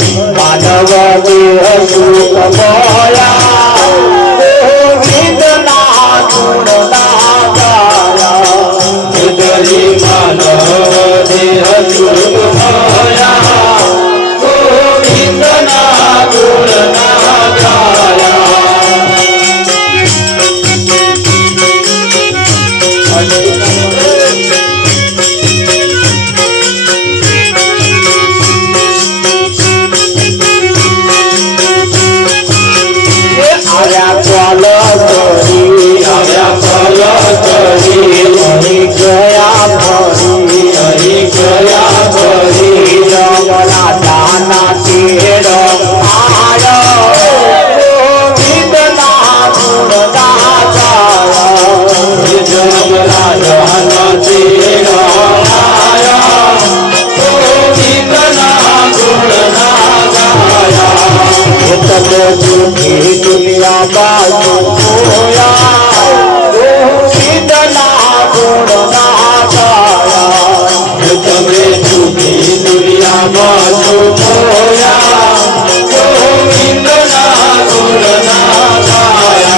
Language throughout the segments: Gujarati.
दुनिया मानव देह सुख मोया गोविंद ना गुण ना गाया मानव देह सुख मोया गोविंद ना गुण ना गाया दुनिया बाजू होया गोविंद ना गुण ना गाया तमे झूठी दुनिया बाजू होया गोविंद ना गुण ना गाया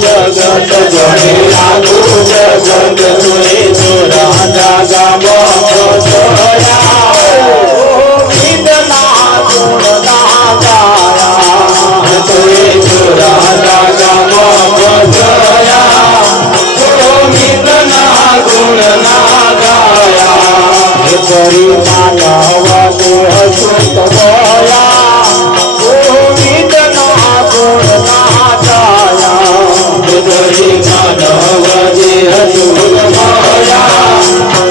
जगत जड़े लागू जगत तुए तोरा जागा मोया गोविंद ना गुण ना गाया तुए तोरा जागा मोया गोविंद ना गुण ना गाया तेरी मानव देह सुख मोया गोविंद ना गुण ना गाया मानव देह सुख मोया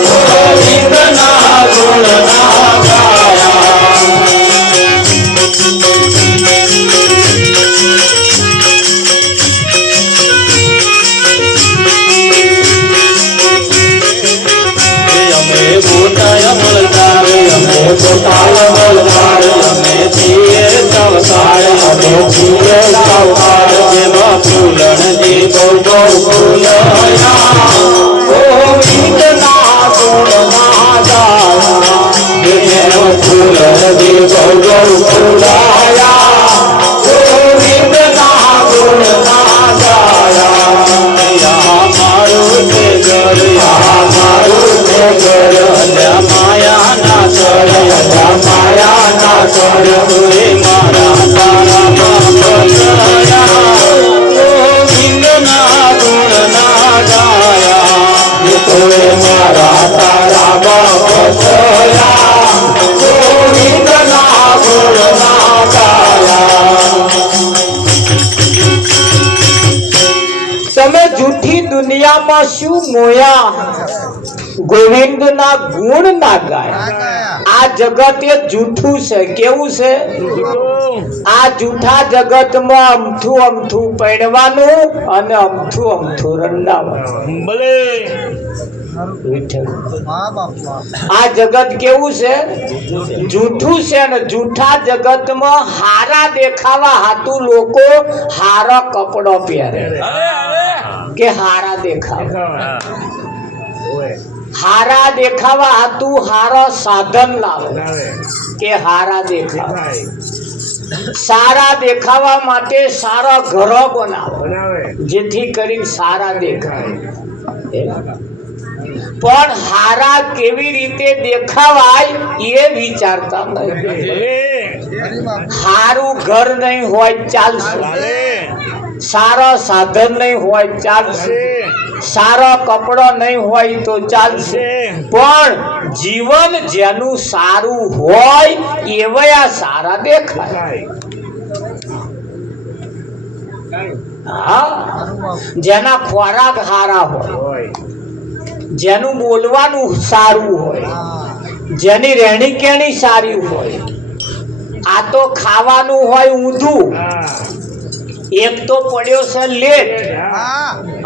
गोविंद ना गुण ना गाया हमें गोटाय मलदार हमें गोटाल मलदार हमें जिए सवसार हमें जिए सवसार जेवा फूलन जी गौ गौ फूलया गोविंद ना गुण ना गाया जेवा फूलन जी गौ गौ फूलया गोविंद ना गुण ना गाया यहाँ मारू ते घर यहाँ मारू ते घर माया ना कर माया ना कर हुए मारा तारा माया गोविंद ना गुण ना गाया हुए मारा तारा बापया गोविंद ना गुण ना गाया તમે જૂઠી દુનિયામાં શું મોયા ગોવિંદ ના ગુણ ના ગાય આ જગત એ જૂઠું છે કેવું છે આ જૂઠા જગત માં અમથું અમથું પડવાનું અને અમથું અમથું રંડાવાનું ભલે આ જગત કેવું છે જૂઠું છે અને જૂઠા જગત માં હારા દેખાવા હાતું લોકો હારા કપડો પહેરે કે હારા દેખાવા હારા દેખાવા હાતું હારો સાધન લાવો કે હારા દેખાવા, સારા દેખાવા માટે સારા ઘરો બનાવો જેથી કરીને સારા દેખાય. પણ હારા કેવી રીતે દેખાવાય એ વિચારતા નથી. હારું ઘર નહીં હોય ચાલશે, સારો સાધન નહીં હોય ચાલશે, સારો કપડો નહીં હોય તો ચાલશે, પણ જીવન જેનું સારું હોય એવા સારા દેખાય. હા, જેના ખોરાક સારા હોય, જેનું બોલવાનું સારું હોય, જેની રહેણી કેણી સારી હોય. આ તો ખાવાનું હોય ઊંધું, એક તો પડ્યો છે લેટ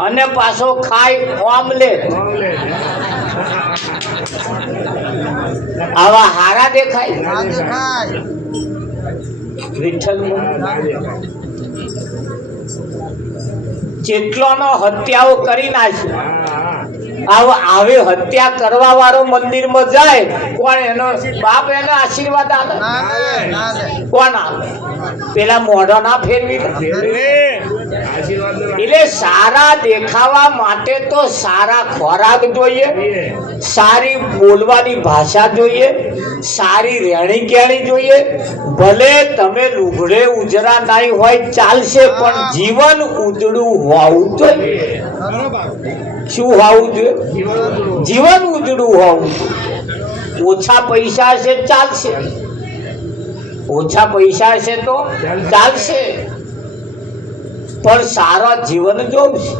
અને પાછો ખાય ઓમલેટ. આવા હારા દેખાય વિઠ્ઠલ જેટલોનો હત્યાઓ કરી નાખ્યો. આવે હત્યા કરવા વાળો મંદિરમાં જાય, કોણ એનો બાપ એને આશીર્વાદ આપે? કોણ આપે? પેલા મોઢો ના ફેરવી. એટલે સારા દેખાવા માટે તો સારા ખોરાક જોઈએ, સારી બોલવાની ભાષા જોઈએ, સારી રહેણી કેણી જોઈએ. ભલે તમે લુગડે ઉજરા નહીં હોય ચાલશે, પણ જીવન ઉજળું હોવું જોઈએ. શું હોવું જોઈએ? જીવન ઉજળું હોવું. ઓછા પૈસા હશે ચાલશે, ઓછા પૈસા હશે તો ચાલશે, પણ સારા જીવન જોશે.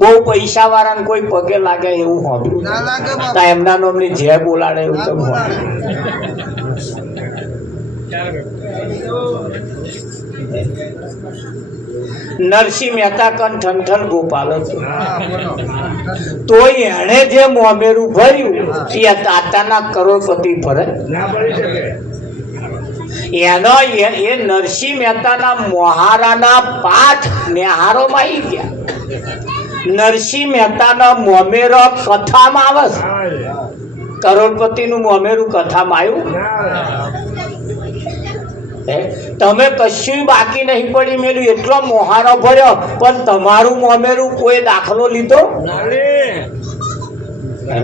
બહુ પૈસા વાળાને કોઈ પગે લાગે એવું હોતું એમના નામની જે બોલાડે એવું તમે નરસિંહ મહેતા કન ઠંઠન ગોપાલ હતું, તો એને જે મોમેરું ભર્યું એ તાતાના કરોડપતિ ભરે. એનો એ નરસિંહ મહેતાના મોહારાના પાઠ નેહારોમાં આવી ગયા. નરસિંહ મહેતાના મોમેરો કથામાં આવે છે. કરોડપતિનું મોમેરું કથામાં આવ્યું. તમે કશું બાકી નહીં પડી મેલું, એટલો મોહારો ભર્યો, પણ તમારું મોમેરું કોઈ દાખલો લીધો?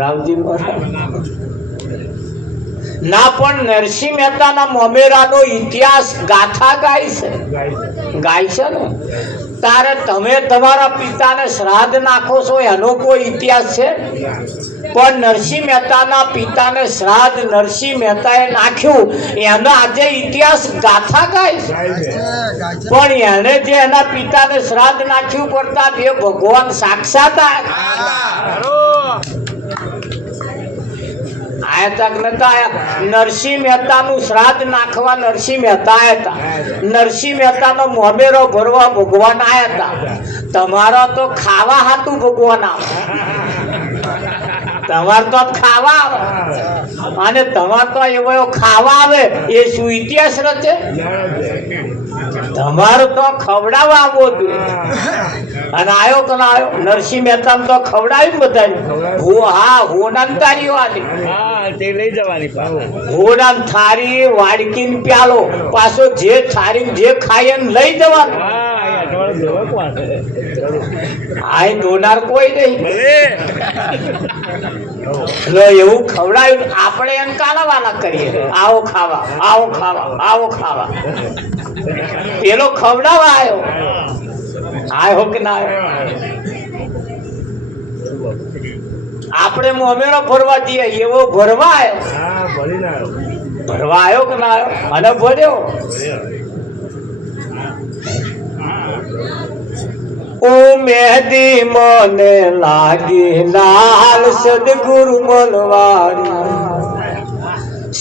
રાવજી ના, પણ નરસિંહ મહેતાના મોમેરાનો ઇતિહાસ ગાથા ગાય છે ને. તારે તમે તમારા પિતાને શ્રાદ્ધ નાખો છો એનો કોઈ ઇતિહાસ છે? પણ નરસિંહ મહેતાના પિતાને શ્રાદ્ધ નરસિંહ મહેતાએ નાખ્યું એનો આજે ઇતિહાસ ગાથા ગાય છે. પણ એને જે એના પિતાને શ્રાદ્ધ નાખ્યું પડતા એ ભગવાન સાક્ષાત નરસિંહ મહેતાનું શ્રાદ્ધ નાખવા નરસિંહ મહેતા હતા. નરસિંહ મહેતાનો મોમેરો ભરવા ભગવાન આયા હતા. તમારો તો ખાવા હાતું ભગવાન આવે, તમારે તો ખાવા આવે, અને તમારે તો એવો ખાવા આવે એ શું ઇતિહાસ રચે? તમારું તો ખવડાવવા આવવો જોઈએ. અને આવ્યો કે ના આવ્યો? નરસિંહ મહેતા તો ખવડાવ્યું બધા. હા, હોનાંતારીઓ આલી તે લઈ જવાની, હોનાં થારી વાડકી પ્યાલો પાછો જે થારી જે ખાય એને લઈ જવાનું. આ દોનાર કોઈ નહીં. એવું ખવડાવ્યું, આપણે એને કાલાવાલા કરીએ. આવો ખાવા, આવો ખાવા, આવો ખાવા. પેલો ખવડાવવા આવ્યો, આવ્યો કે ના આવ્યો? આપણે મોમેરો ભરવા જઈએ એવો ભરવા આવ્યો. ભરવા આવ્યો કે ના આવ્યો? અને ભર્યો. ઓ મેદી મને લાગી લાલ સદગુરુ મલવારી,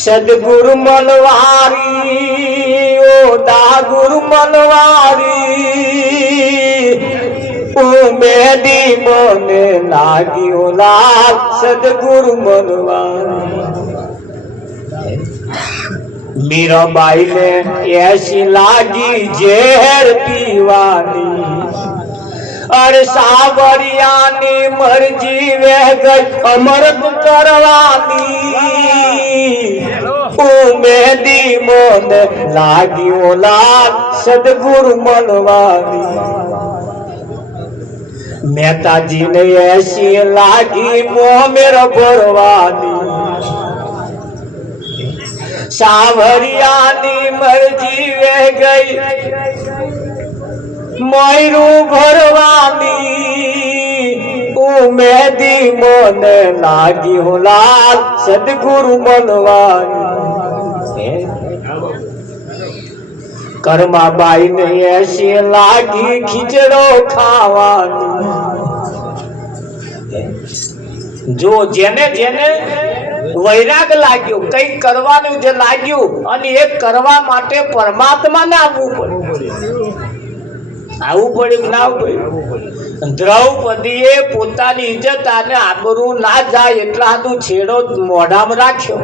સદગુરુ મલવારી, ઓ દાગુરુ મલવારી. ઓ મેદી મને લાગ્યો લાલ સદગુરુ મલવારી. મીરાબાઈ ને એસી લાગી ઝેર પીવાની, अरे सावरियानी मर्जी वह गई अमृत करवानी उमेदी मोन लागियो लाल सदगुरु मनवानी मेहताजी ने ऐसी लागी मोह मेरा भरवानी सावरियानी मर्जी वह गई मोयरू भरवानी उमेदी मोन लागी हो लाल सदगुरु मनवानी कर्माबाई ने ऐसी लागी खिचड़ो खावानी जो जेने जेने वैराग लाग्यो कई करवानुं जे लाग्यो अने एक करवा माटे परमात्माने आवવું પડે ના પડે દ્રૌપદીએ પોતાની ઇજ્જત અને આબરૂ ના જાય એટલા હાટુ છેડો મોઢામાં રાખ્યો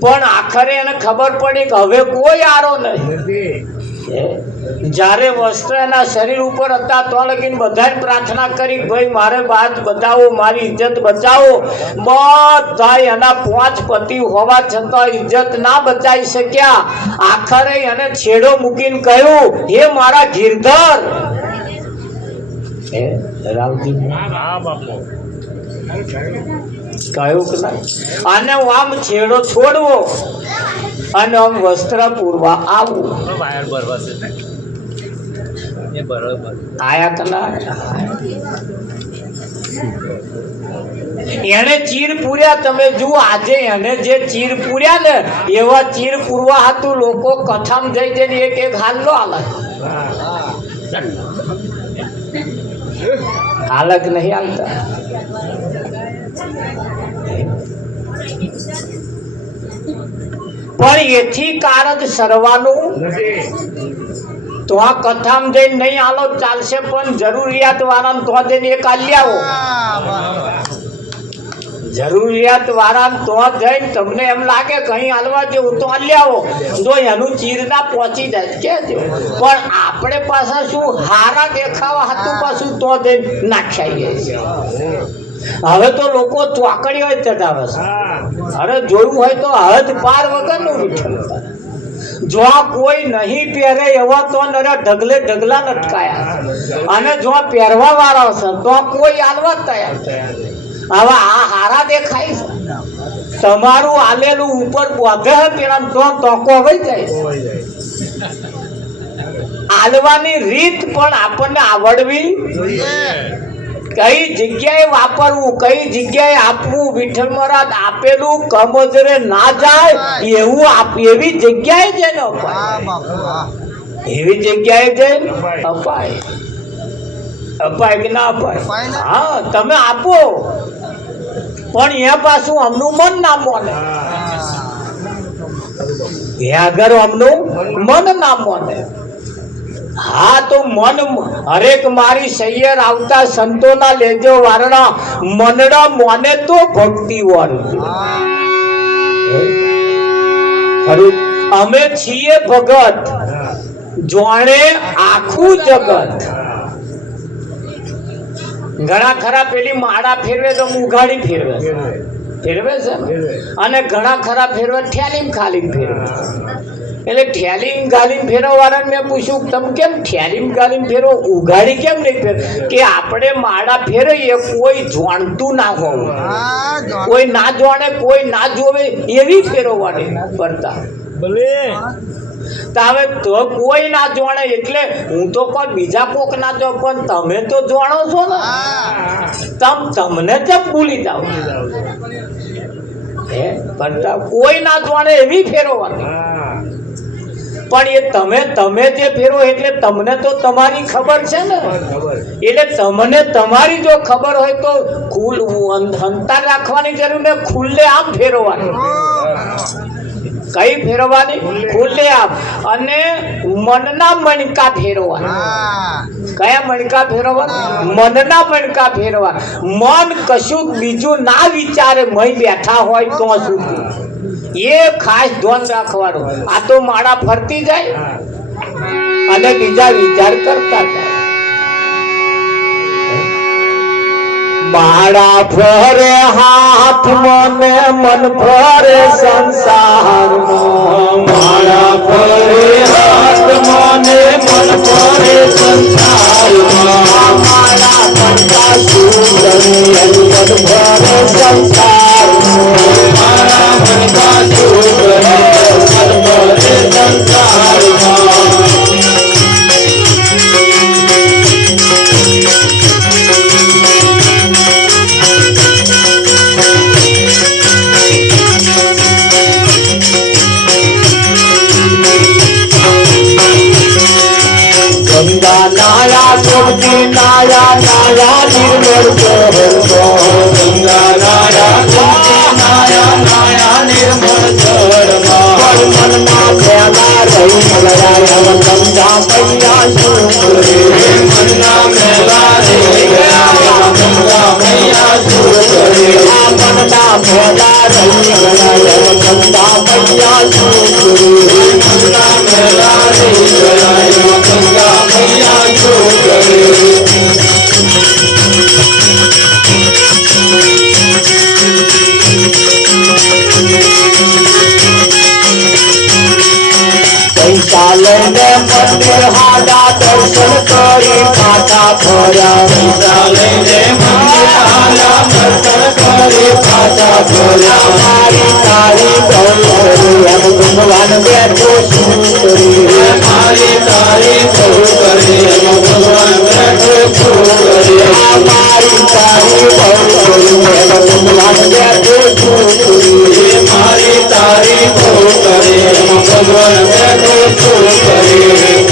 પણ આખરે એને ખબર પડી કે હવે કોઈ આરો નહીં જ્યારે વસ્ત્ર એના શરીર ઉપર હતા તો લગીને બધાએ પ્રાર્થના કરી ભાઈ મારે બાદ બતાવો મારી ઇજ્જત બચાવો બધા એના 5 પતિ હોવા છતાં ઇજ્જત ના બચાવી શક્યા આખરે એને છેડો મૂકીને કહ્યું હે મારા ગિરધર હે રાવજી કહ્યું કે ના આને આમ છેડો છોડવો અને આમ વસ્ત્ર પૂરવા આવું આયા કલા એને ચીર પૂર્યા તમે જુઓ આજે એને જે ચીર પૂર્યા ને એવા ચીર પૂરવા હતું લોકો કથામ જઈ જઈને એક એક હાલો હાલક નહીં હાલતા પણ એથી કારજ સરવાનું તો આ કથામ જઈને નહીં હાલો ચાલશે પણ જરૂરિયાત વાળાને તો જઈને એક હાલી આવો જરૂરિયાત વાળાને તો જઈને તમને એમ લાગે કहीं હાલવા જેવું તો હાલી આવો જો એનું ચીર ના પહોંચી જાય કે પણ આપણે પાછા શું હારા દેખાવા હતું પાછું તો જઈને નાખ્યા છે હવે તો લોકો ચોકડીઓ ચડાવે છે અરે જોયું હોય તો હદ પાર વગરનું વિઠ્ઠલ જો કોઈ નહીં પહેરે એવા તો ઢગલે ઢગલા લટકાયા અને જો પહેરવા વાળા છે તો કોઈ હાલવા તૈયાર હવે આ હારા દેખાય છે તમારું આલેલું ઉપર બોધે પેલા તો તોકો વહી જાય હાલવાની રીત પણ આપણને આવડવી કઈ જગ્યાએ વાપરવું કઈ જગ્યાએ આપવું વિઠ્ઠલ મહારાજ આપેલું કમજરે ના જાય એવું એવી જગ્યાએ જઈને અપાય એવી જગ્યાએ જઈને અપાય કે ના અપાય હા તમે આપો પણ એ પાછું અમનું મન ના મોને એ આગળ અમનું મન ના મોને હા તો મન હરેક મારી સૈયર આવતા સંતોના લેજો વારણા મનડા મોને તો ભક્તિ વાળું અમે છીએ ભગત જોણે આખું જગત ઘણા ખરા પેલી માળા ફેરવે તો ઉઘાડી ફેરવે ફેરવે છે અને ઘણા ખરા ફેરવે ઠેલીમ ખાલી ફેરવે એટલે ઠેલીમ ગાલીમ ફેરવવાળાને મેં પૂછ્યું તમે કેમ ઠેલીમ ગાલીમ ફેરવો ઉઘાડી કેમ નહીં ફેર કે આપણે માળા ફેરવીએ કોઈ જાણતું ના હોવું કોઈ ના જાણે કોઈ ના જોવે એવી ફેરવવાની પડતા ભલે હવે તો કોઈ ના જાણે એટલે હું તો કોઈ બીજા કોક ના જો પણ તમે તો જાણો છો ને તમને કેમ ભૂલી જાવ હે પડતા કોઈ ના જાણે એવી ફેરવવાની પણ એ તમે જે ફેરો એટલે તમને તો તમારી ખબર છે ને એટલે તમને તમારી જો ખબર હોય તો અંતર રાખવાની જરૂર ને ખુલ્લે આમ ફેરવવાની કઈ ફેરવવાની ખુલ્લે આમ અને મનના મણકા ફેરવવાના કયા મણકા ફેરવવાના મનના મણકા ફેરવા મન કશું બીજું ના વિચારે મય બેઠા હોય તો સુધી એ ખાસ ધ્યાન રાખવાનું આ તો માળા ફરતી જાય અને બીજા વિચાર કરતા જાય મારા ફરે હાથ મને મન ફરે સંસારમાં મારા ફરે હાથ મને મન ફરે સંસારમાં મારા મનકા સુંદરી મન ફરે સંસારમાં મારા મનકા સુંદરી મન ફરે સંસારમાં ગંગા નાયા ગોમતી નાયા નાયા નિર્મળ ચરણો ગંગા નાયા ગોમતી નાયા નાયા નિર્મળ જળમાં મનમાં પ્રેમા રહી મલયા ગંગા મૈયા શું કરે મનના મેલા રે ગયા ગંગા મૈયા શું કરે મનના ભોલા રહી મલયા ગંગા મૈયા શું કરે મનના મેલા રે ગયા ગંગા મૈયા શું કરે પૈસા લઈને મંદિર હાડા દર્શન કરી પાછા ફર્યા પૈસા લઈને મંદિર આયા દર્શન કરી પાછા ફર્યા મારી તારી ગૌરી એમ ભગવાન બેઠો શું કરી મારી તારી બહુ કરી ભગવાન બેઠો શું કરી મારી તારી ગૌરી એમ ભગવાન બેઠો શું કરી મારી તારી બહુ કરી ભગવાન બેઠો શું કરી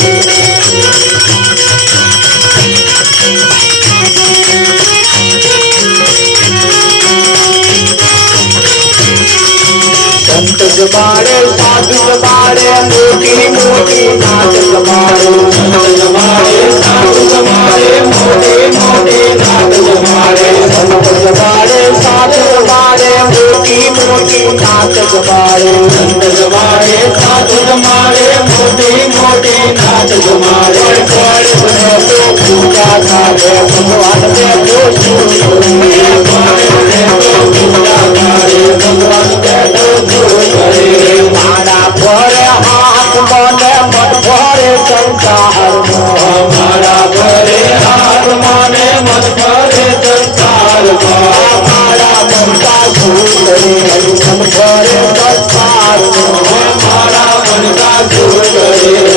સંત જમાડે સાધુ જમાડે મોટી મોટી નાટ જમાડે સંત જમાડે સાધુ જમાડે મોટી મોટી નાટ જમાડે સંત જમાડે સાધુ જમાડે મોટી મોટી નાટ જમાડે સંત જમાડે સાધુ જમાડે મોટી મોટી નાટ જમાડે પૂજા કરે ભગવાન બેઠો શું કરે પૂજા કરે ભગવાન બેઠો શું કરે મારા ફરે હાથ મને મન ફરે સંસારમાં મારા ફરે હાથ મને મન ફરે સંસારમાં મારા મનકા સુંદરી મન ફરે સંસારમાં મારા મનકા શું કરે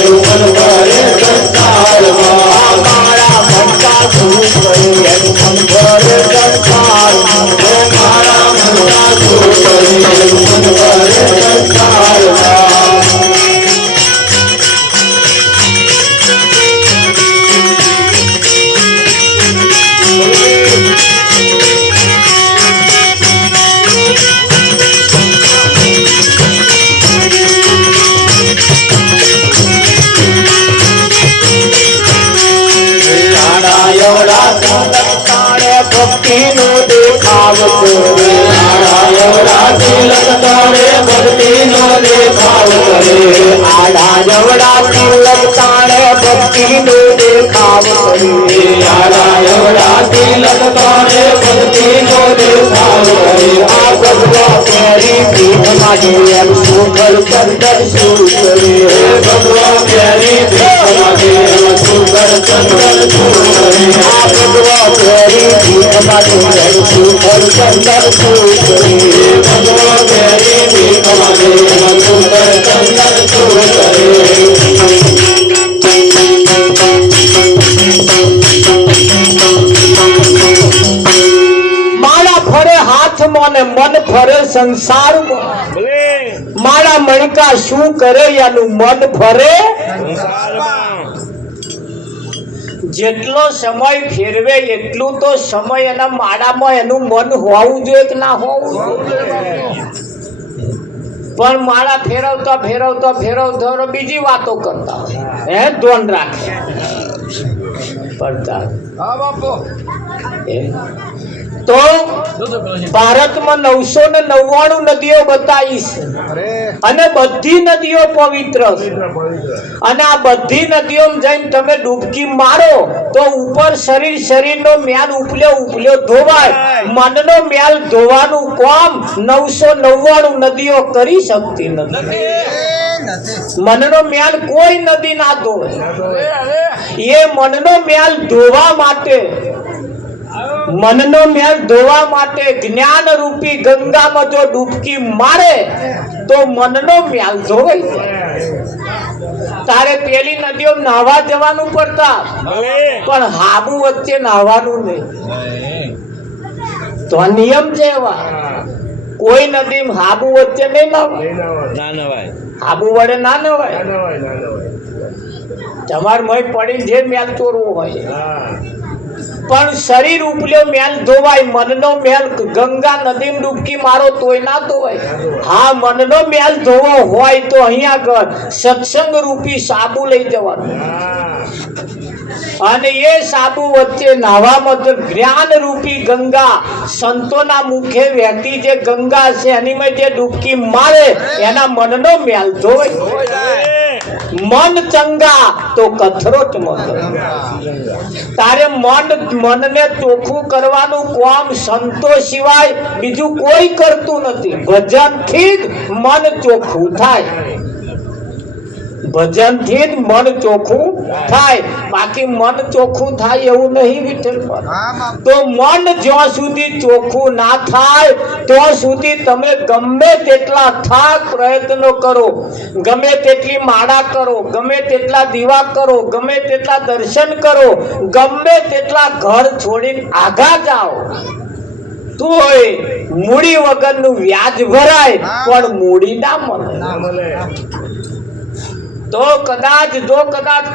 મન ફરે સંસારમાં મારા મનકા સુંદરી મન ફરે સંસારમાં મારા મનકા શું કરે મન ફરે સંસારમાં ભક્તિનો દેખાવ કરે એવડા તિલક તારે ભક્તિનો દેખાવ કરે આડા જવડા તિલક તાણે ભક્તિનો દેખાવ કરે આડા એવડા તિલક તારે ભક્તિનો દેખાવ કરે આ ભગવા પેરી પીઠ માટે એમ સુંદર ચંદર શું કરે ભગવા પ્યારી ભીખમાંથી સુંદર ચંદન શું કરે આ ભગવા પેરી પીઠ માટે એમ સુંદર ચંદર શું કરે ભગવા પ્યારી ભીખમાંથી સુંદર ચંદન શું કરે મારા ફરે હાથમાં ને મન ફરે સંસારમાં મારા મણકા શું કરે એનું મન ફરે જેટલો સમય ફેરવે એટલું તો સમય એના માળામાં એનું મન હોવું જોઈએ કે ના હોવું જોઈએ પણ માળા ફેરવતા ફેરવતા ફેરવતા બીજી વાતો કરતા હોય હે ધ્યાન રાખે પડતા તો ભારતમાં 999 નદીઓ બતાવી છે અને બધી નદીઓ પવિત્ર છે અને આ બધી નદીઓમાં જઈને તમે ડૂબકી મારો તો ઉપર શરીરનો મેલ ઉપલ્યો ધોવાય. મનનો મેલ ધોવાનું કામ 999 નદીઓ કરી શકતી નથી. મનનો મેલ કોઈ નદી ના ધોવે. એ મનનો મેલ ધોવા માટે જ્ઞાન રૂપી ગંગામાં જો ડૂબકી મારે તો મનનો મેલ ધોવાઈ જાય. તારે પેલી નદીઓ નાહવા જવાનું પડતા પણ હાબુ વચ્ચે નાહવાનું નહીં. તો આ નિયમ છે. એવા કોઈ નદી હાબુ વચ્ચે નહીં નાહવાય. હાબુ વડે ના નવાય. તમારે મય પડીને જે મેલ ચોરવો હોય પણ શરીર ઉપલ્યો મેલ ધોવાય. મનનો મેલ ગંગા નદીમાં ડૂબકી મારો તોય ના ધોવાય. હા, મનનો મેલ ધોવો હોય તો અહીંયા આગળ સત્સંગ રૂપી સાબુ લઈ જવાનું અને એ સાબુ વચ્ચે નાહવામાં તો જ્ઞાન રૂપી ગંગા સંતોના મુખે વહેતી જે ગંગા છે એનીમાં જે ડૂબકી મારે એના મનનો મેલ ધોવાય. મન ચંગા તો કથરોટ તારે મનને ચોખ્ખું કરવાનું કામ સંતો સિવાય બીજું કોઈ કરતું નથી. ભજનથી જ મન ચોખ્ખું થાય. ભજનથી જ મન ચોખ્ખું થાય. બાકી મન ચોખ્ખું થાય એવું નહીં વિઠ્ઠલ. તો મન જ્યાં સુધી ચોખ્ખું ના થાય ત્યાં સુધી તમે ગમે તેટલા થાક પ્રયત્નો કરો, ગમે તેટલી માળા કરો, ગમે તેટલા દીવા કરો, ગમે તેટલા દર્શન કરો, ગમે તેટલા ઘર છોડીને આગા જાઓ તોય મૂડી વગરનું વ્યાજ ભરાય પણ મૂડી ના મળે. તો કદાચ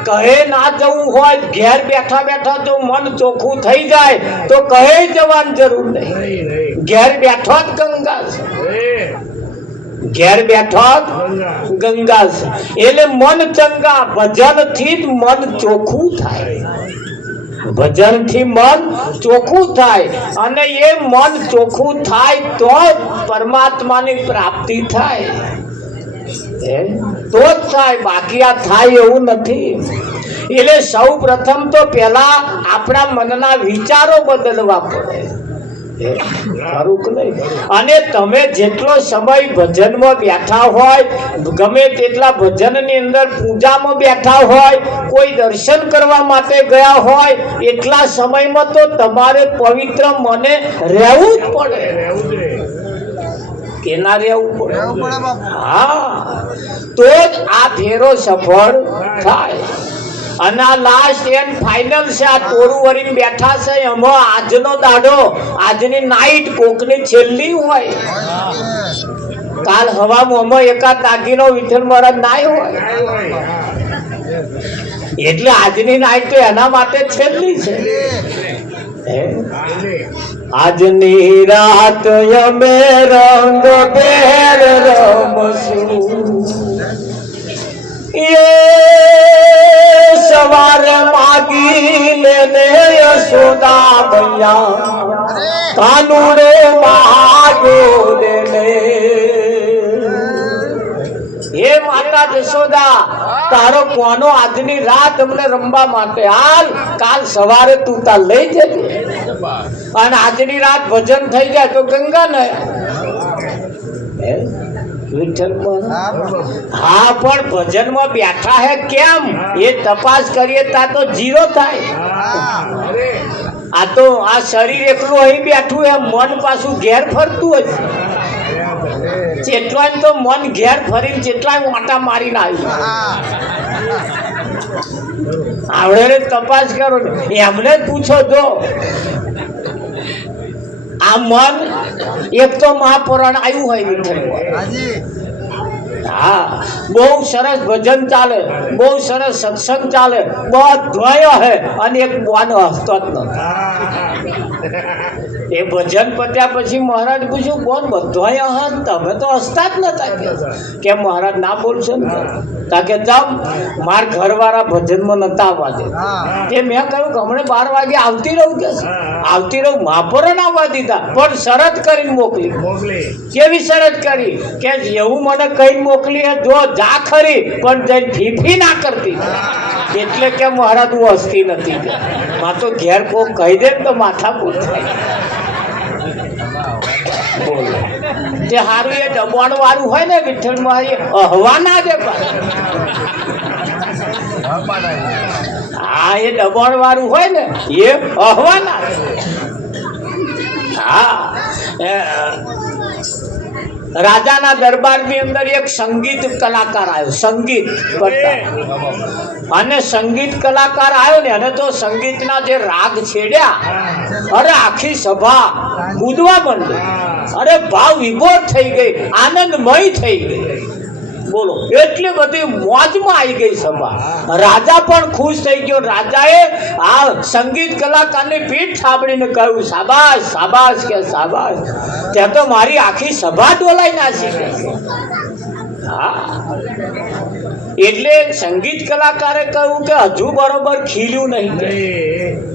કહે ના જવું હોય, ઘેર બેઠા બેઠા જો મન ચોખ્ખું થઈ જાય તો કહે જવાની જરૂર નહીં. ઘેર બેઠો જ ગંગા છે. ઘેર બેઠો ગંગા છે. એટલે મન ચંગા. ભજનથી જ મન ચોખ્ખું થાય. ભજનથી મન ચોખ્ખું થાય અને એ મન ચોખ્ખું થાય તો પરમાત્માની પ્રાપ્તિ થાય. તો જ થાય. બાકી આ થાય એવું નથી. એટલે સૌ પ્રથમ તો પેલા આપણા મનના વિચારો બદલવા પડે. અને તમે જેટલો સમય ભજનમાં બેઠા હોય, ગમે તેટલા ભજનની અંદર પૂજામાં બેઠા હોય, કોઈ દર્શન કરવા માટે ગયા હોય, એટલા સમયમાં તો તમારે પવિત્ર મને રહેવું જ પડે. કેના રહેવું પડે? હા, તો જ આ ફેરો સફળ થાય. અને આ લાસ્ટ એન્ડ ફાઇનલ છે. આ તોરું વરીને બેઠા છે એમાં આજનો દાડો, આજની નાઈટ કોકની છેલ્લી હોય. કાલ હવામાં અમે એકાદ દાગીનો વિઠ્ઠલ મહારાજ નાય હોય એટલે આજની નાઈટ તો એના માટે છેલ્લી છે. આજની રાત અમે રંગ બેર રમશું. સવારે માગી લેને યશોદા ભૈયા કાનુડો માગો લેને. હે માતા જશોદા, તારો કોનો આજની રાત અમને રમવા માટે હાલ. કાલ સવારે તું તા લઈ જજે અને આજની રાત ભજન થઈ જાય તો ગંગા ને હા, પણ ભજનમાં બેઠા હે કેમ એ તપાસ કરીએ તા તો જીરો થાય. આ તો આ શરીર એકલું અહીં બેઠું હે, મન પાછું ઘેર ફરતું હોય. ચેટલા તો મન ઘેર ફરીને ચેટલા વાંટા મારીને આવ્યું. આવડે તપાસ કરો, એમને જ પૂછો. જો આ મન એક તો મહાપુરાણ આવ્યું હોય વિઠ્ઠલ. હા, બહુ સરસ ભજન ચાલે, બહુ સરસ સત્સંગ ચાલે, બધો હે અને એક બોનો હસતો જ નથી. એ ભજન પત્યા પછી મહારાજ પૂછ્યું કોણ બધાય હા તમે તો હસતા જ નતા કે મહારાજ ના બોલશો ને તાકે જામ માર ઘરવાળા ભજનમાં નતા આવવા દે તે મેં કહ્યું કે હમણાં 12 વાગે આવતી રહું કે આવતી રહું માપોરે ના આવવા દીધા પણ શરત કરીને મોકલી કેવી શરત કરી કે એવું મને કઈ મોકલી જો જા ખરી પણ જઈને ફીફી ના કરતી એટલે કે મહારાજ હું હસતી નથી કે માં તો ઘેર કોક કહી દે તો માથા પૂર થાય તે હારું એ દબાણ વાળું હોય ને વિઠ્ઠલ મારી હવા ના દે હા એ દબાણ વાળું હોય ને એ હવા ના દે હા રાજાના દરબારની અંદર એક સંગીત કલાકાર આવ્યો સંગીત કરતા અને સંગીત કલાકાર આવ્યો ને અને તો સંગીતના જે રાગ છેડ્યા અરે આખી સભા કૂદવા માંડી અરે ભાવ વિભોર થઈ ગઈ આનંદમય થઈ ગઈ બોલો એટલી બધી મોજમાં આવી ગઈ સભા રાજા પણ ખુશ થઈ ગયો રાજાએ આ સંગીત કલાકારની પીઠ થાબડીને કહ્યું શાબાશ શાબાશ કે શાબાશ ત્યાં તો મારી આખી સભા ડોલાઈ નાસી હા એટલે સંગીત કલાકારે કહ્યું કે હજુ બરોબર ખીલ્યું નહીં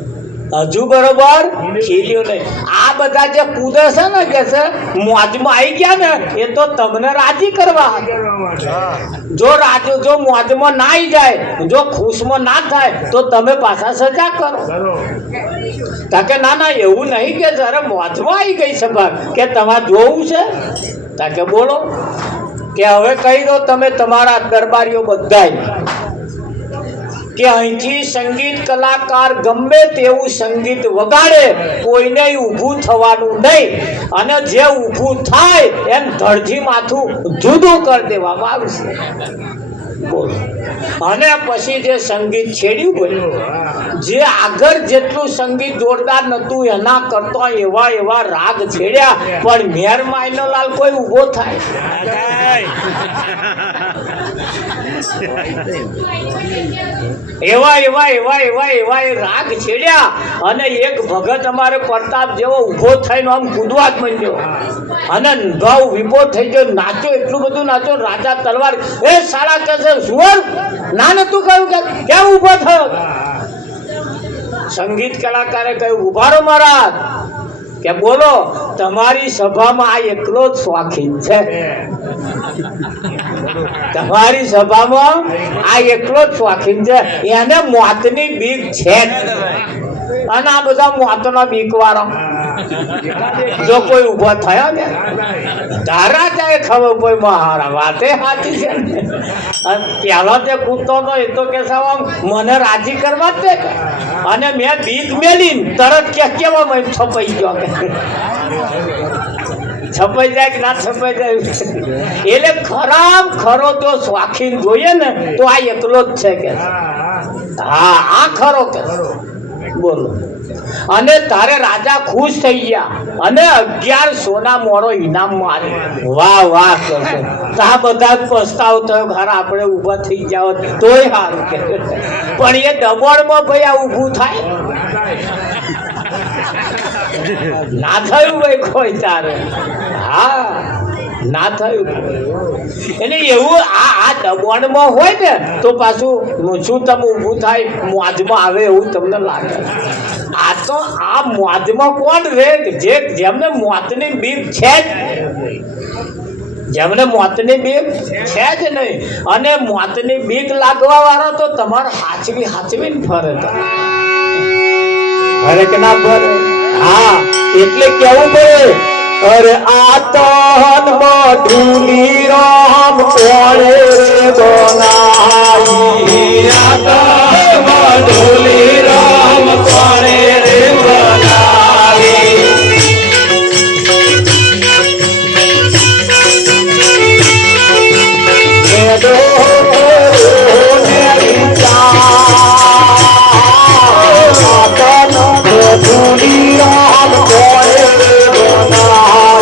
હજુ બરોબર ખીલ્યું નહીં આ બધા જે કૂદે છે ને કે છે મોજમાં આવી ગયા ને એ તો તમને રાજી કરવા જો મોજમાં ના આવી જાય જો ખુશમાં ના થાય તો તમે પાછા સજા કરો તાકે ના એવું નહીં કે જયારે મોજમાં આવી ગઈ સભા કે તમારે જોવું છે તાકે બોલો કે હવે કહી દો તમે તમારા દરબારીઓ બધાય કે અહીંથી સંગીત કલાકાર ગમે તેવું સંગીત વગાડે કોઈને ઊભું થવાનું નહીં અને જે ઊભું થાય એમ ધડજી માથું જુદું કરી દેવામાં આવશે બોલો અને પછી જે સંગીત છેડ્યું હોય જે આગળ જેટલું સંગીત જોરદાર નતું એના કરતા એવા રાગ છેડ્યા પણ મેર માયનો લાલ કોઈ ઊભો થાય એવા રાગ છેડ્યા અને એક ભગત અમારે પ્રતાપ જેવો ઊભો થઈને આમ કૂદવા જ માંડ્યો અને ભાવ વિભો થઈ ગયો નાચ્યો એટલું બધું નાચ્યો રાજા તલવાર એ સાડા કે સુવર ના નતું કહ્યું કે કેમ ઊભો થયો સંગીત કલાકારે કહ્યું ઉભારો મહારાજ કે બોલો તમારી સભામાં આ એકલો જ શોખીન છે તમારી સભામાં આ એકલો જ શોખીન છે એને મોતની બીક છે અને આ બધા મોતના બીક વાળા જો કોઈ ઉભો થયો ને તારા જાય ખબર કોઈ મહારા વાતે સાચી છે પેલો જે કૂદતો હતો એ તો કે મને રાજી કરવા જ દે અને મેં બીક મેલી તરત કેવા છપાઈ ગયો છપાઈ જાય કે ના છપાઈ જાય એટલે ખરો તો શોખીન જોઈએ ને તો આ એકલો જ છે કે હા આ ખરો કે બોલો અને તારે રાજા ખુશ થઈ ગયા અને 11 સોના મોરો ઇનામમાં વાહ વાહ કરશે તા બધા પસ્તાવ થયો ઘર આપણે ઊભા થઈ જાવ તોય સારું કે પણ એ દબાણમાં ભાઈ આ ઊભું થાય ના થયું ભાઈ કોઈ તારે હા ના થયું એટલે એવું આ દબાણમાં હોય ને તો પાછું શું તમે ઊભું થાય મોજમાં આવે એવું તમને લાગે આ તો આ મોજમાં કોણ રે જેમને મોતની બીક છે જ જેમને મોતની બીક છે જ નહીં અને મોતની બીક લાગવા વાળા તો તમારે હાચવીને ફરે ફરે કે ના ફરે હા એટલે કેવું પડે અરે આ તન મધુની રામ કોણે બનાવી આ તન મધુની રામ કોણે રે બનાવી મધુની રામ કોણે બનાવી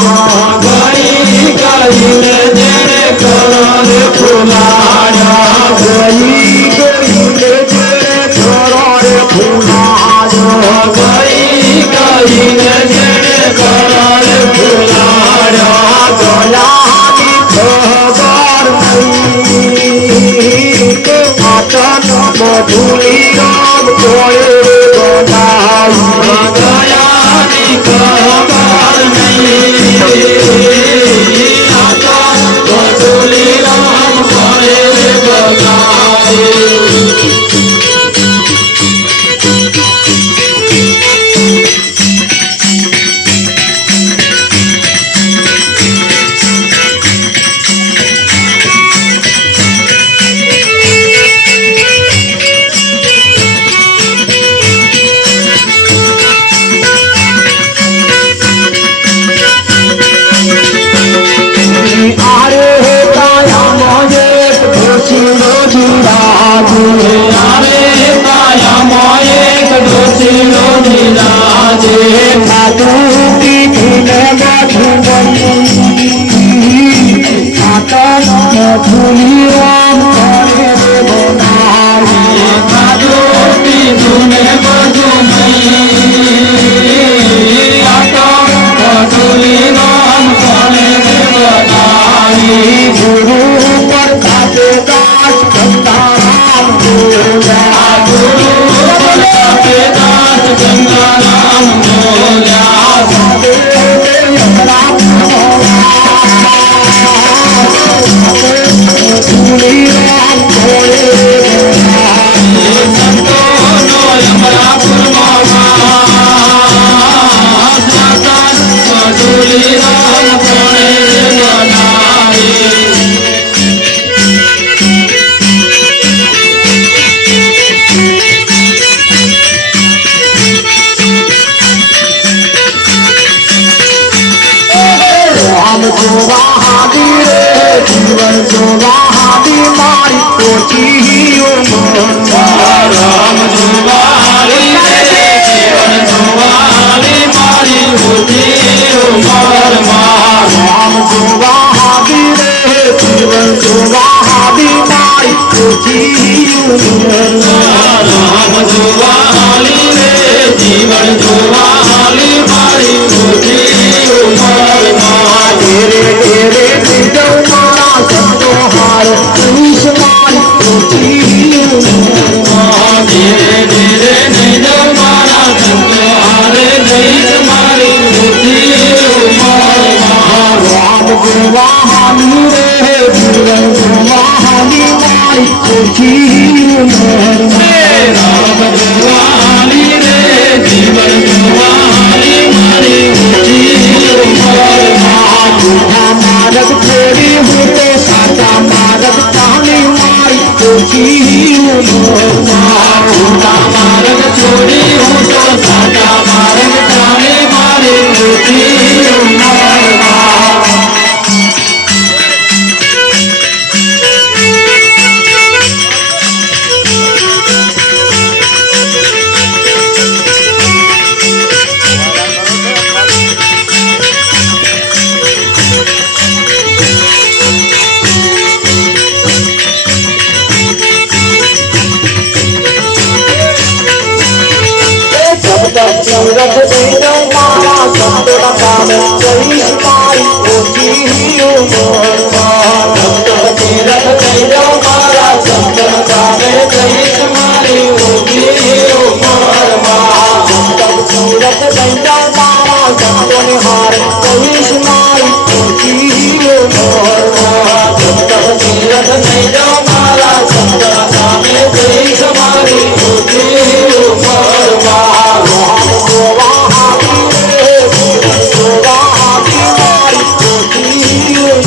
ગઈ ગઈને જેને કરણ ફૂલાયા ગઈ ગઈને જેને કરણ ફૂલાયા ગઈ ગઈને જેને કરણ ફૂલાયા ગયાની ખબર નહીં આતન મધુરી રામ કોળે બનાવી ગયાની ખબર નહીં આતન મધુરી રામ કોળે બનાવી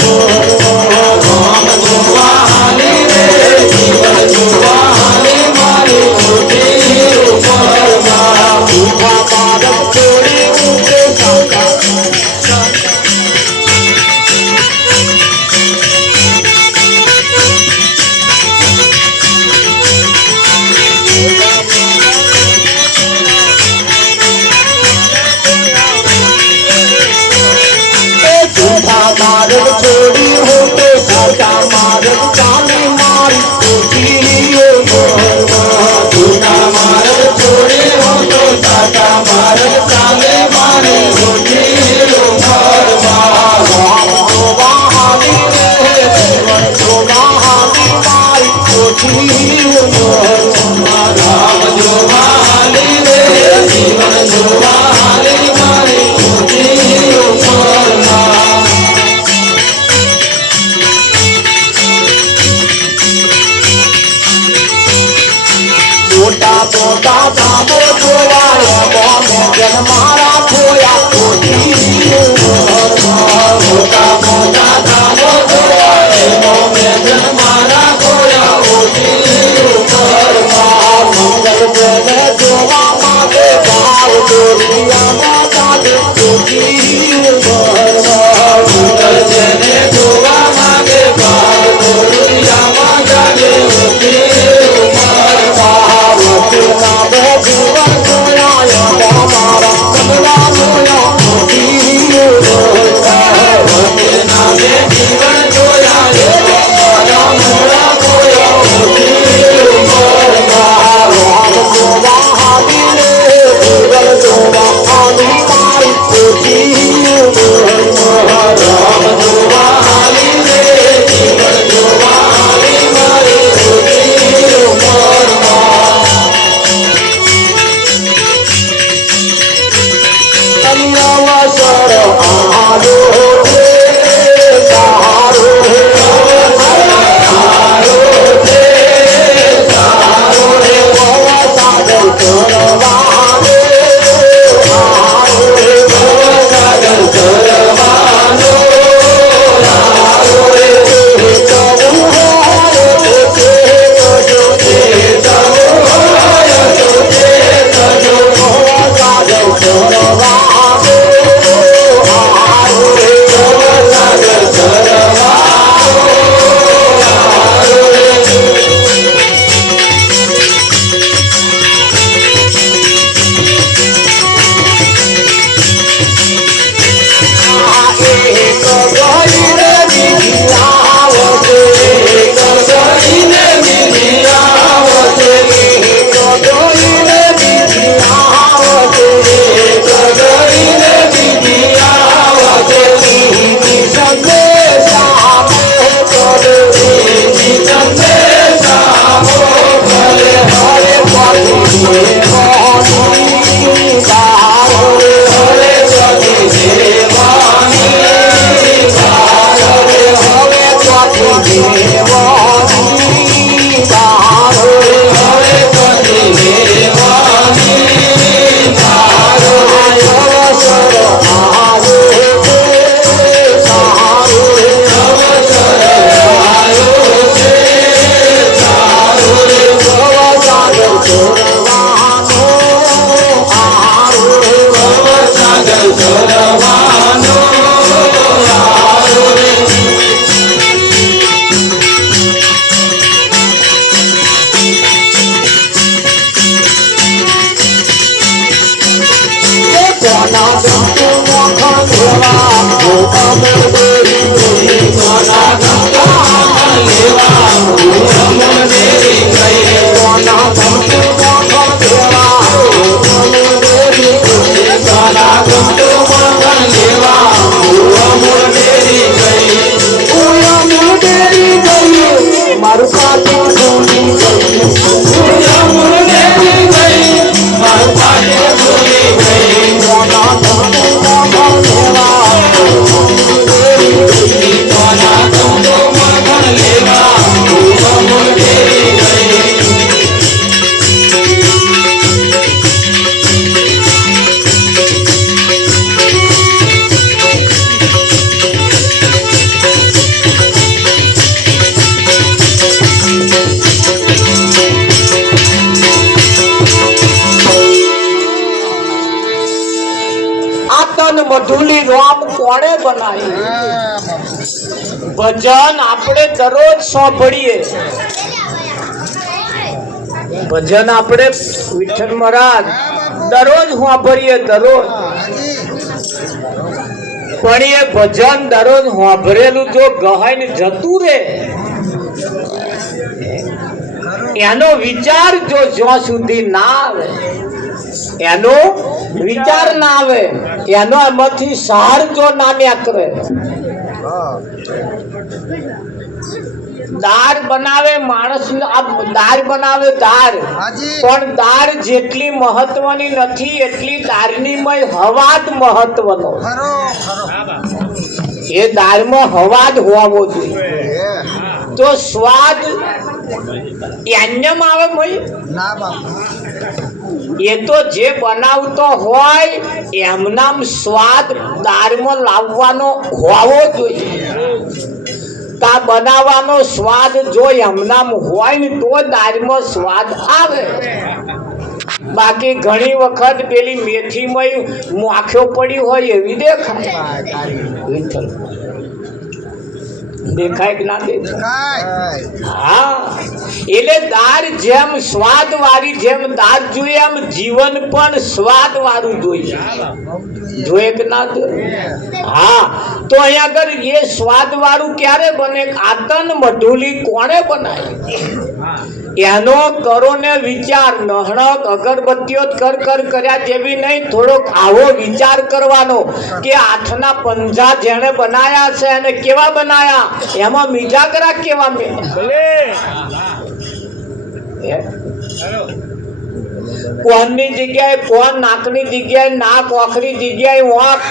Oh મધુલી રામ કોણે બનાવી? ભજન આપણે દરરોજ સાંભળીએ, ભજન આપણે વિઠ્ઠલ મહારાજ દરરોજ સાંભળીએ, દરરોજ. પણ એ ભજન દરરોજ સાંભળેલું જો ગહાઈને જતું રે, એનો વિચાર જો જ્યાં સુધી ના આવે, એનો વિચાર ના આવે, એનો એમાંથી સાર જો ના નીકળે. દાળ બનાવે માણસ, દાળ બનાવે દાળ, પણ દાળ જેટલી મહત્વની નથી એટલી દાળની હવાદ મહત્વનો. એ દાળમાં હવાદ હોવો જોઈએ. તો સ્વાદ એન્યમ આવે ભાઈ, એ તો જે બનાવતો હોય એમનામ સ્વાદ દાળમાં લાવવાનો હોવો જોઈએ. તા બનાવવાનો સ્વાદ જો એમનામ હોય ને તો દાળમાં સ્વાદ આવે. બાકી ઘણી વખત પેલી મેથીમાં માખ્યો પડી હોય એવી દેખાય. દેખાય કે ના દેખાય? હા, એટલે દાળ જેમ સ્વાદ વાળી જેમ દાળ જોઈએ એમ જીવન પણ સ્વાદ વાળું જોઈએ. જોઈએ કે ના જોઈએ? હા, તો અહીંયા આગળ એ સ્વાદ વાળું ક્યારે બને? આતન મધુલી કોણે બનાવી? એનો કરો ને વિચાર. નહણક અગરબત્તીઓ કર કર કર્યા જેવી નહીં, થોડોક આવો વિચાર કરવાનો કે હાથના પંજા જેણે બનાયા છે અને કેવા બનાયા, એમાં મીઠાગરા કેવા કોનની જગ્યાએ કોન, નાકની જગ્યાએ નાક, ઓખની જગ્યાએ ઓખ,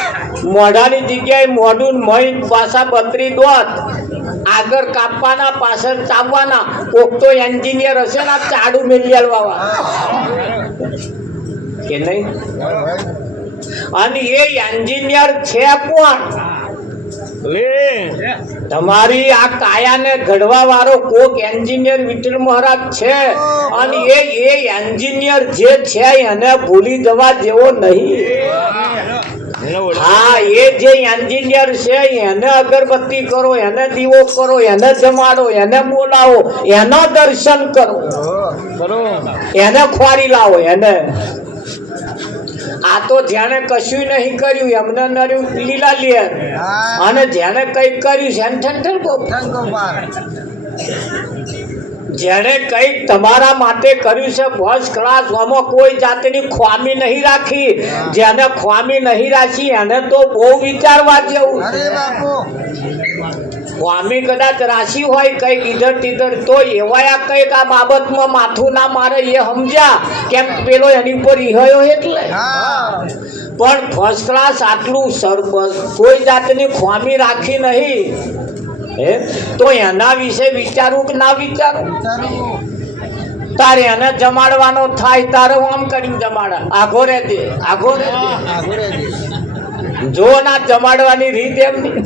મોઢાની જગ્યાએ મોઢું, મહી પાછા 32 દોત, આગળ કાપવાના, પાછળ ચાવવાના. કોક તો એન્જિનિયર હશે ને ચાડુ મેલિયાલ વાવા કે નહીં? અને એ એન્જિનિયર છે કોણ? તમારી આ કાયાને ઘડવા વાળો કોક એન્જિનિયર વિઠ્ઠલ મહારાજ છે. અને એ એન્જિનિયર જે છે એને ભૂલી જવા જેવો નહીં. હા, એ જે એન્જિનિયર છે એને અગરબત્તી કરો, એને દીવો કરો, એને જમાડો, એને બોલાવો, એના દર્શન કરો, એને ખોરી લાવો. એને આ તો જેને કશું નહીં કર્યું એમને નર્યું લીલા લિયર, અને જેને કઈક કર્યું છે જેને કઈક તમારા માટે કર્યું છે ફર્સ્ટ ક્લાસ, આમાં કોઈ જાતની ખામી નહીં રાખી. જેને ખામી નહીં રાખી એને તો બહુ વિચારવા જેવું. ખામી કદાચ રાશિ હોય કઈક ઈધર તીધર, તો એવા કઈક આ બાબતમાં માથું ના મારે એ સમજ્યા, કેમ પેલો એની ઉપર ઈહયો એટલે. પણ ફર્સ્ટ ક્લાસ આટલું કોઈ જાતની ખામી રાખી નહીં, તો એના વિશે વિચારવું કે ના વિચારવું? તારે એને જમાડવાનો થાય તારે આમ કરીને જમાડા, આઘો રે દે, આઘો રે દે. જો ના જમાડવાની રીત એમની.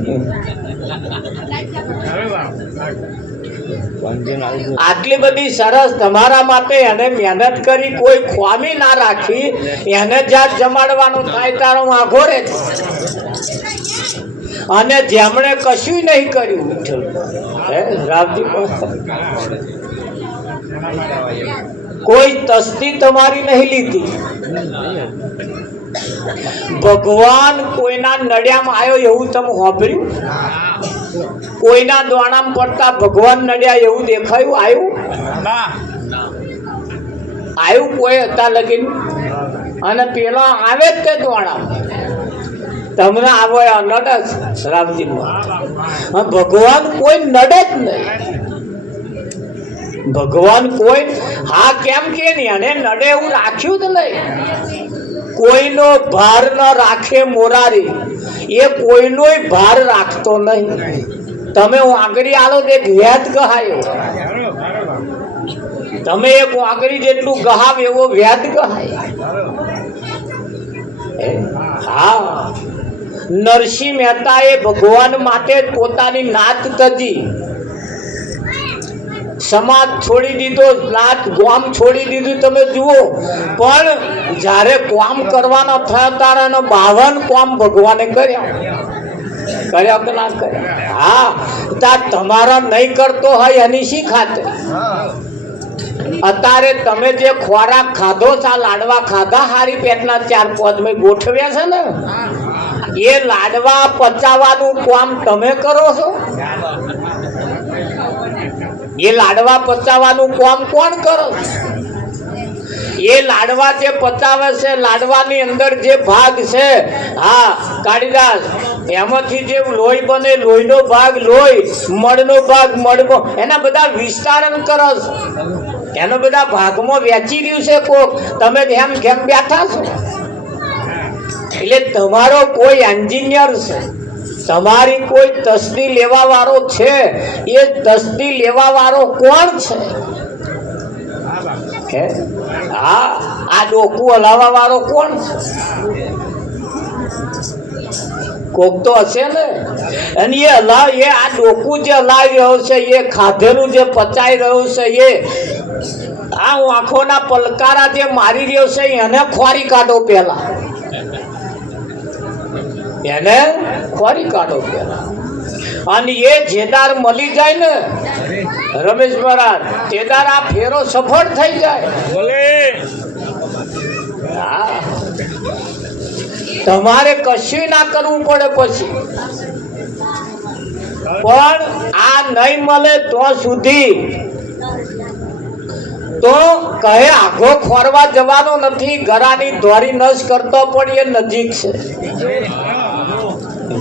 આટલી બધી સરસ તમારા માટે એને મહેનત કરી, કોઈ ખામી ના રાખી, એને જ્યાં જમાડવાનું થાય તારો આઘો રે. અને જેમણે કશું નહીં કર્યું, રામજી કોઈ તસ્તી તમારી નહીં લીધી. ભગવાન કોઈના નડિયામાં આવ્યો એવું તમે સાંભળ્યું? કોઈના દોણામાં પડતા ભગવાન નડ્યા એવું દેખાયું? આવ્યું કોઈ હતા લગીન? અને પેલા આવે જ તે દોણામાં તમને આવો નડે જ રામજી. ભગવાન કોઈ નડે જ નહીં. ભગવાન કોઈ, હા કેમ કે એને નડે એવું રાખ્યું જ નહીં. કોઈનો ભાર ન રાખે મોરારી, એ કોઈનો ભાર રાખતો નહીં. તમે આંગળી આલો તો એક વ્યાજ ગહાયો, તમે એક આંગળી જેટલું ગહાવ એવો વ્યાજ ગહાય. હા, નરસિંહ મહેતા એ ભગવાન માટે પોતાની નાત તજી સમાજ છોડી દીધો, નાત ગામ છોડી દીધું, તમે જુઓ. પણ જ્યારે કામ કરવાના થયા ત્યારે 52 કામ ભગવાને કર્યા કે ના કર્યા? હા, તા તમારા નહીં કરતો હોય એની શી ખાતે? અત્યારે તમે જે ખોરાક ખાધો છે, આ લાડવા ખાધા, હારી પેટના 4-5 મેં ગોઠવ્યા છે ને, એ લાડવા પચાવવાનું કામ તમે કરો છો? એ લાડવા પચાવવાનું કામ કોણ કરો? એ લાડવા જે પચાવે છે, લાડવાની અંદર જે ભાગ છે, હા કાળીદાસ, એમાંથી જે લોહી બને, લોહીનો ભાગ લોહી, મળનો ભાગ મળમાં, એના બધા વિસ્તારણ કરો છો, એનો બધા ભાગમાં વેચી રહ્યું છે કોક. તમે એમ કેમ બેઠા છો? એટલે તમારો કોઈ એન્જિનિયર છે, તમારી કોઈ તસ્દી લેવા વાળો છે, એ તસ્દી લેવા વાળો કોણ છે? હા, આ ડોકું હલાવવા વાળો કોણ છે? કોક તો હશે ને. અને એ આ ડોકું જે હલાવી રહ્યો છે, એ ખાધેલું જે પચાઈ રહ્યું છે, એ આ આંખોના પલકારા જે મારી રહ્યો છે, એને ખોરી કાઢો પેલા, એને ખોરી કાઢો પેલા. અને એ જેદાર મળી જાય ને રમેશ મહારાજ, તેદાર આ ફેરો સફળ થઈ જાય. હા, તમારે કશું ના કરવું પડે પછી. પણ આ નહીં મળે તો સુધી તો કહે આઘો ખોરવા જવાનો નથી. ગરાની ધોરી નસ કરતો પણ એ નજીક છે.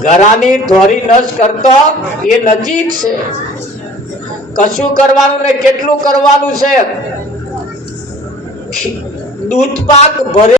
ગરાની ધોરી નસ કરતો એ નજીક છે. કશું કરવાનું ને કેટલું કરવાનું છે? દૂધ પાક ભરે